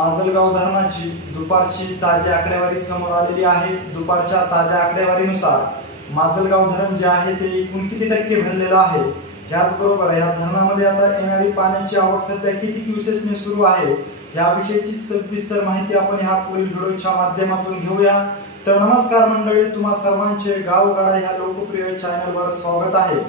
माजलगाव धरणाची दुपारची ताजी आकडेवारी समोर आलेली आहे। दुपारच्या ताज्या आकडेवारीनुसार माजलगाव धरण जे आहे ते एकूण किती टक्के भरलेलं आहे, याचबरोबर या धरणामध्ये आता येणारी पाण्याची आवक सध्या किती क्युसेसने सुरू आहे, याविषयीची सविस्तर माहिती आपण ह्या पुढील व्हिडिओच्या माध्यमातून घेऊया। तर नमस्कार मंडळी, तुम्हा सर्वांचे गावगाडा ह्या लोकप्रिय चॅनलवर स्वागत आहे।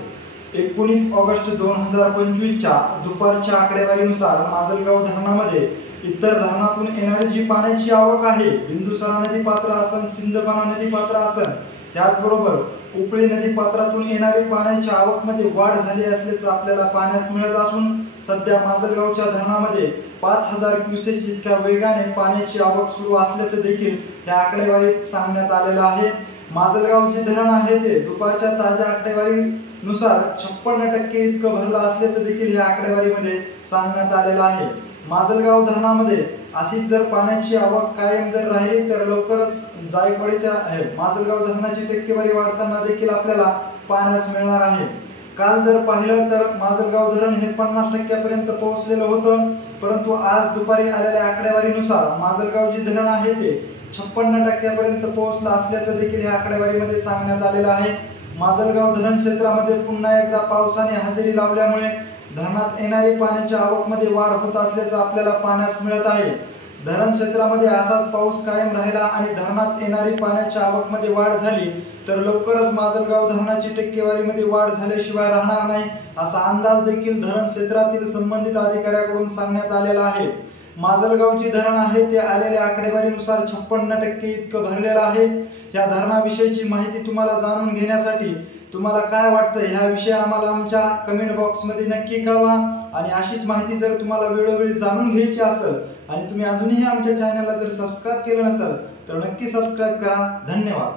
19 ऑगस्ट 2025 च्या दुपारच्या आकडेवारीनुसार माजलगाव धरणामध्ये इतर धरणातून येणारी जी पाण्याची आवक आहे, बिंदुसरा नदी पात्र असन, सिंदफणा नदी पात्र असन, त्याचबरोबर उपळी नदी पात्रातून येणारी पाण्याच्या आवकमध्ये वाढ झाली असल्याचं आपल्याला पाहण्यास मिळत असून सध्या माजलगावच्या धरणामध्ये 5000 क्युसेस इतक्या वेगाने पाण्याची आवक सुरू असल्याचं देखील या आकडेवारीत सांगण्यात आलेलं आहे। माजलगाव जे धरण आहे ते दुपारच्या ताज्या आकडेवारीनुसार 56% इतकं भरलं असल्याचं देखील या आकडेवारीमध्ये सांगण्यात आलेलं आहे। माजलगाव धरणामध्ये अशीच जर पाण्याची आवक कायम जर राहिली तर लवकरच जायकवाडीच्या माजलगाव धरणाची टक्केवारी वाढताना देखील आपल्याला पाहण्यास मिळणार आहे। काल जर पाहिलं तर माजलगाव धरण हे 50% पर्यंत पोहोचलेलं होतं, परंतु आज दुपारी आलेल्या आकडेवारीनुसार माजलगाव जे धरण आहे ते 56% पर्यंत पोहोचलं असल्याचं देखील या आकडेवारीमध्ये सांगण्यात आलेलं आहे। माजलगाव धरण क्षेत्रामध्ये पुन्हा एकदा पावसाने हजेरी लावल्यामुळे धरणात येणारी पाण्याच्या आवकमध्ये वाढ होत असल्याचं आपल्याला पाहण्यास मिळत आहे। धरण क्षेत्रामध्ये असाच पाऊस कायम राहिला आणि धरणात येणारी पाण्याच्या आवकमध्ये वाढ झाली तर लवकरच माजलगाव धरणाची टक्केवारीमध्ये वाढ झाल्याशिवाय राहणार नाही, असा अंदाज देखील धरण क्षेत्रातील संबंधित अधिकाऱ्यांकडून सांगण्यात आलेला आहे। माजलगाव जे धरण आहे ते आलेल्या आकडेवारीनुसार 56% इतकं भरलेलं आहे। या धरणाविषयीची माहिती तुम्हाला जाणून घेण्यासाठी तुम्हाला काय वाटतं ह्याविषयी आम्हाला आमच्या कमेंट बॉक्समध्ये नक्की कळवा। आणि अशीच माहिती जर तुम्हाला वेळोवेळी जाणून घ्यायची असेल आणि तुम्ही अजूनही आमच्या चॅनलला जर सबस्क्राइब केलं नसेल तर नक्की सबस्क्राइब करा। धन्यवाद।